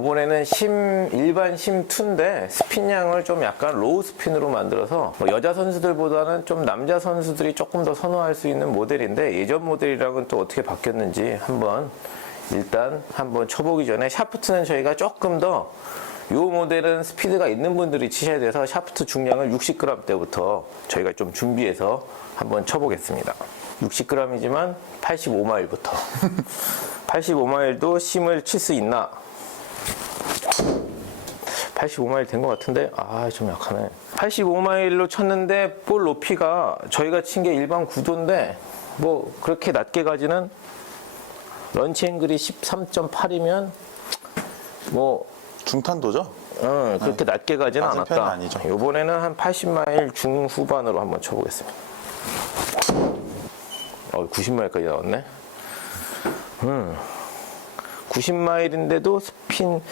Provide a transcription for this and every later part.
이번에는 심 일반 심 2인데 스핀 양을 좀 약간 로우 스핀으로 만들어서 뭐 여자 선수들보다는 좀 남자 선수들이 조금 더 선호할 수 있는 모델인데 예전 모델이랑은 또 어떻게 바뀌었는지 한번 일단 한번 쳐보기 전에 샤프트는 저희가 조금 더 이 모델은 스피드가 있는 분들이 치셔야 돼서 샤프트 중량을 60g 대부터 저희가 좀 준비해서 한번 쳐보겠습니다. 60g이지만 85마일부터 85마일도 심을 칠 수 있나 85마일 된 것 같은데 아 좀 약하네 85마일로 쳤는데 볼 높이가 저희가 친 게 일반 구도인데 뭐 그렇게 낮게 가지는 런치 앵글이 13.8이면 뭐 중탄도죠? 어, 그렇게 낮게 가지는 않았다. 아니죠. 이번에는 한 80마일 중후반으로 한번 쳐보겠습니다. 어, 90마일까지 나왔네. 음. 90마일인데도 스핀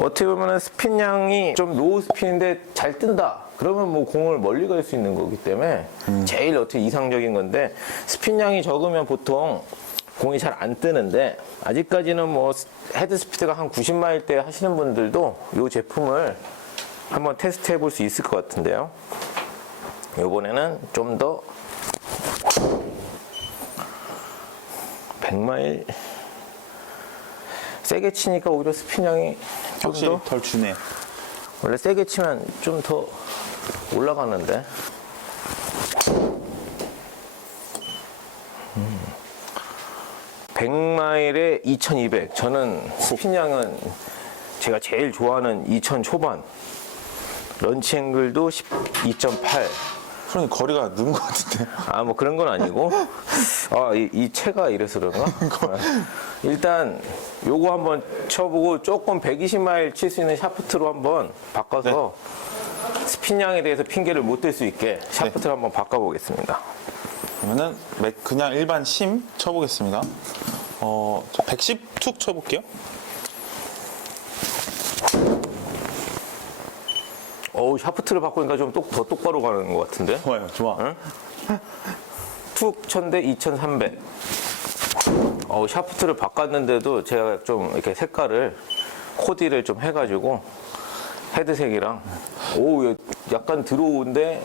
어떻게 보면 스핀 양이 좀 로우 스핀인데 잘 뜬다. 그러면 뭐 공을 멀리 갈 수 있는 거기 때문에 제일 어떻게 이상적인 건데 스핀 양이 적으면 보통 공이 잘 안 뜨는데 아직까지는 뭐 헤드 스피드가 한 90마일대 하시는 분들도 이 제품을 한번 테스트 해볼 수 있을 것 같은데요. 이번에는 좀 더 100마일 세게 치니까 오히려 좀 확실히 더 덜 주네요. 원래 세게 치면 좀 더 올라가는데? 음. 100마일에 2200 저는 스핀량은 제가 제일 좋아하는 2000 초반. 런치 앵글도 12.8 손이 거리가 늦은 것 같은데. 아, 뭐 그런 건 아니고. 아, 이, 이 채가 이래서 그런가? 일단 요거 한번 쳐보고 조금 120마일 칠 수 있는 샤프트로 한번 바꿔서 스핀량에 대해서 핑계를 못 댈 수 있게 샤프트를 한번 바꿔보겠습니다. 그러면은 맥- 그냥 일반 심 쳐보겠습니다. 어, 110툭 쳐볼게요. 어우, 샤프트를 바꾸니까 좀 더 똑바로 가는 것 같은데? 좋아요, 좋아. 툭 천대 2300. 어, 샤프트를 바꿨는데도 제가 좀 이렇게 색깔을 코디를 좀 해가지고 헤드색이랑 오 이거 약간 들어오는데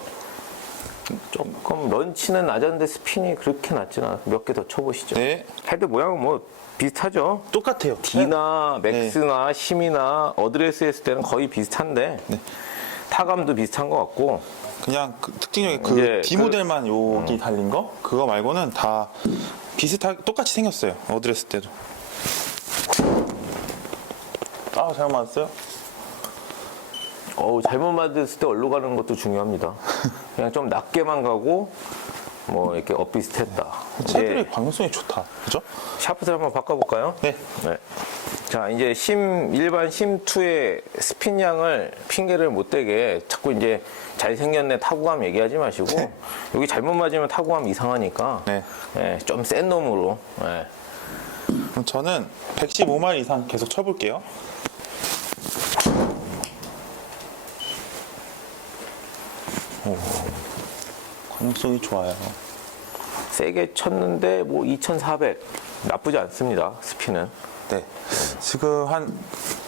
조금 런치는 낮았는데 스핀이 그렇게 낮진 않아 몇 개 더 쳐보시죠 네, 헤드 모양은 뭐 비슷하죠 똑같아요. D나 맥스나 심이나 어드레스 했을 때는 거의 비슷한데 네. 타감도 비슷한 것 같고 그냥 그 특징적인 그 이제 D 모델만 여기 달린 거 그거 말고는 다 비슷하게 똑같이 생겼어요. 어드레스 때도. 아 잘못 맞았어요? 어우, 잘못 맞았을 때 얼로 가는 것도 중요합니다. 그냥 좀 낮게만 가고, 뭐, 이렇게 엇비슷했다. 이제 방향성이 좋다. 그죠? 샤프트를 한번 바꿔볼까요? 네. 네. 자, 이제 심, 일반 심2의 스핀 양을 핑계를 못 대게 자꾸 이제 잘생겼네 타구감 얘기하지 마시고, 여기 잘못 맞으면 타구감 이상하니까, 네. 예, 좀센 놈으로, 예. 그럼 저는 115마일 이상 계속 쳐볼게요. 오, 광성이 좋아요. 세게 쳤는데, 뭐, 2400. 나쁘지 않습니다, 스핀은. 네. 지금 한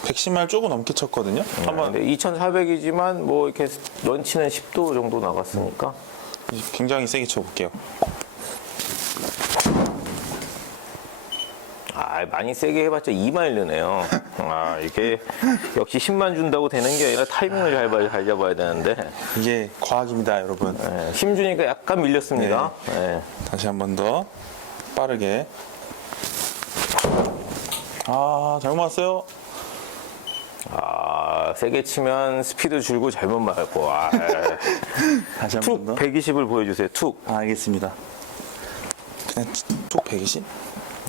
110마일 조금 넘게 쳤거든요. 한번 근데 2,400이지만 뭐 이렇게 런치는 10도 정도 나갔으니까 굉장히 세게 쳐볼게요. 아 많이 세게 해봤자 2마일르네요. 아 이게 역시 10만 준다고 되는 게 아니라 타이밍을 잘, 봐- 잘 잡아야 되는데 이게 과학입니다, 여러분. 예, 힘 주니까 약간 밀렸습니다. 예. 다시 한 번 더 빠르게. 아, 잘못 맞았어요. 아 세게 치면 스피드 줄고 잘못 맞고 아, 예. 다시 한 툭 번 더. 120을 보여주세요. 툭 아, 알겠습니다. 그냥 툭 120?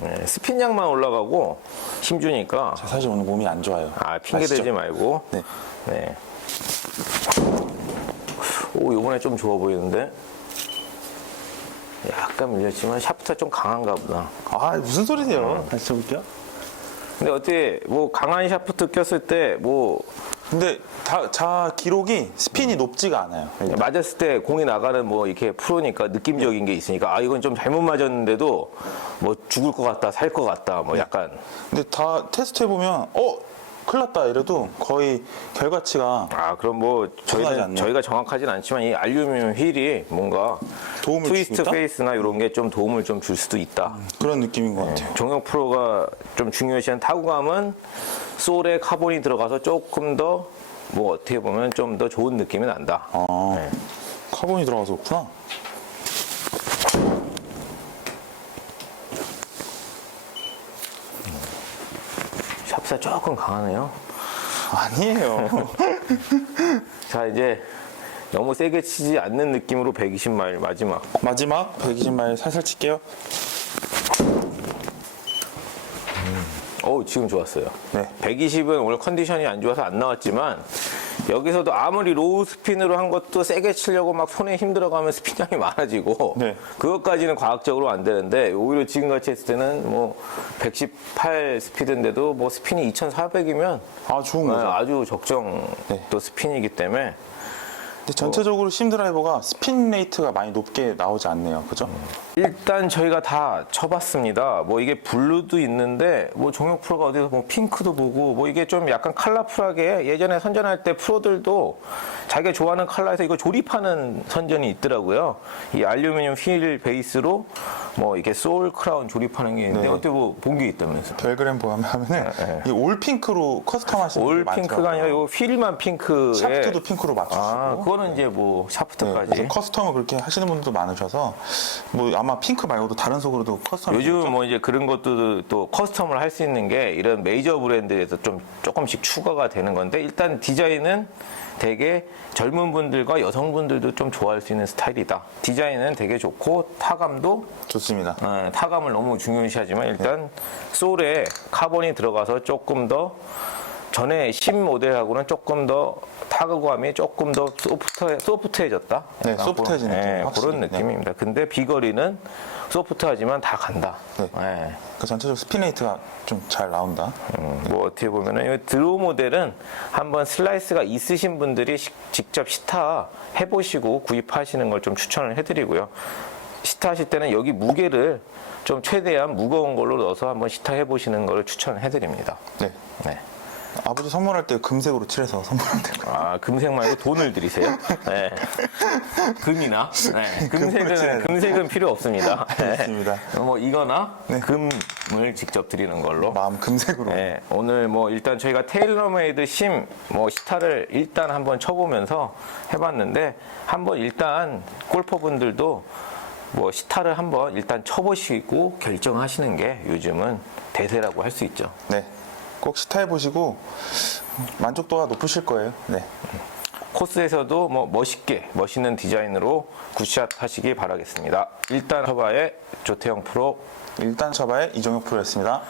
예, 스핀 양만 올라가고 힘 주니까 저 사실 오늘 몸이 안 좋아요. 아 핑계 아시죠? 대지 말고 네. 네. 오, 요번에 좀 좋아 보이는데? 약간 밀렸지만 샤프트가 좀 강한가 보다. 아, 무슨 소리세요? 다시 쳐볼게요. 근데 어떻게, 뭐, 강한 샤프트 꼈을 때, 뭐, 근데 다, 자 기록이 스핀이 높지가 않아요. 맞았을 때 공이 나가는 뭐, 이렇게 프로니까 느낌적인 게 있으니까, 아, 이건 좀 잘못 맞았는데도, 뭐, 죽을 것 같다, 살 것 같다, 뭐, 약간. 근데 다 테스트 해보면 어 큰일 났다 이래도 거의 결과치가 아 그럼 뭐 저희는? 저희가 정확하진 않지만 이 알루미늄 휠이 뭔가 도움을 트위스트 주고 있다? 페이스나 이런 게 좀 도움을 좀 줄 수도 있다. 그런 느낌인 것 같아요. 종혁 프로가 좀 중요시한 타구감은 솔에 카본이 들어가서 조금 더 뭐 어떻게 보면 좀 더 좋은 느낌이 난다. 아, 네. 카본이 들어가서 그렇구나. 샵사 조금 강하네요. 아니에요. 자 이제 너무 세게 치지 않는 느낌으로 120마일 마지막. 마지막 120마일 살살 칠게요. 어우 지금 좋았어요. 네. 120은 오늘 컨디션이 안 좋아서 안 나왔지만 여기서도 아무리 로우 스핀으로 한 것도 세게 치려고 막 손에 힘들어가면 스핀량이 많아지고 네. 그것까지는 과학적으로 안 되는데 오히려 지금 같이 했을 때는 뭐 118 스피드인데도 뭐 스핀이 2400이면 아, 좋은 거죠. 아주 적정 네. 또 스핀이기 때문에 근데 전체적으로 심 드라이버가 스핀 레이트가 많이 높게 나오지 않네요. 그죠? 일단 저희가 다 쳐봤습니다. 뭐 이게 블루도 있는데 뭐 종혁 프로가 어디서 뭐 핑크도 보고 뭐 이게 좀 약간 컬러풀하게 예전에 선전할 때 프로들도 자기가 좋아하는 컬러에서 이거 조립하는 선전이 있더라고요. 이 알루미늄 휠 베이스로 뭐 이렇게 소울 크라운 조립하는 게 있는데 네. 어떻게 뭐 본 게 있다면서. 별그램 보면 하면은 이올 핑크로 커스텀 하시는 올 핑크가. 아니라 요 휠만 핑크에 샤프트도 핑크로 맞추시고 아 그거는 이제 뭐 네, 샤프트까지 그래서 커스텀을 그렇게 하시는 분들도 많으셔서 뭐 아마 핑크 말고도 다른 속으로도 커스텀 요즘은 뭐 이제 그런 것도 또 커스텀을 할 수 있는 게 이런 메이저 브랜드에서 좀 조금씩 추가가 되는 건데 일단 디자인은 되게 젊은 분들과 여성분들도 좀 좋아할 수 있는 스타일이다. 디자인은 되게 좋고 타감도 좋습니다. 어, 타감을 너무 중요시하지만 일단 솔에 카본이 들어가서 조금 더 전에 10 모델하고는 조금 더 타그감이 조금 더 소프트, 소프트해졌다. 네, 약간 소프트해진 그런, 느낌, 예, 확실히. 그런 네. 느낌입니다. 근데 비거리는 소프트하지만 다 간다. 네. 예. 그 전체적으로 스핀 레이트가 좀 잘 나온다. 음, 뭐 어떻게 보면은 이 드로우 모델은 한번 슬라이스가 있으신 분들이 시- 직접 시타 해보시고 구입하시는 걸 좀 추천을 해드리고요. 시타 하실 때는 여기 무게를 좀 최대한 무거운 걸로 넣어서 한번 시타 해보시는 걸 추천을 해드립니다. 네. 네. 아버지 선물할 때 금색으로 칠해서 선물하면 될 거예요. 아, 금색 말고 돈을 들이세요? 네. 금이나? 네. 금색은. 금색은 필요 없습니다. 네. 알겠습니다. 뭐 이거나 네. 금을 직접 드리는 걸로. 마음 금색으로. 네, 오늘 뭐 일단 저희가 테일러메이드 심 뭐 시타를 일단 한번 쳐보면서 해봤는데 한번 일단 골퍼분들도 뭐 시타를 한번 일단 쳐보시고 결정하시는 게 요즘은 대세라고 할 수 있죠. 네. 꼭 시타해 보시고 만족도가 높으실 거예요. 네. 코스에서도 뭐 멋있게 멋있는 디자인으로 굿샷 하시기 바라겠습니다. 일단 허바의 조태영 프로 일단 쳐봐의 이종혁 프로였습니다.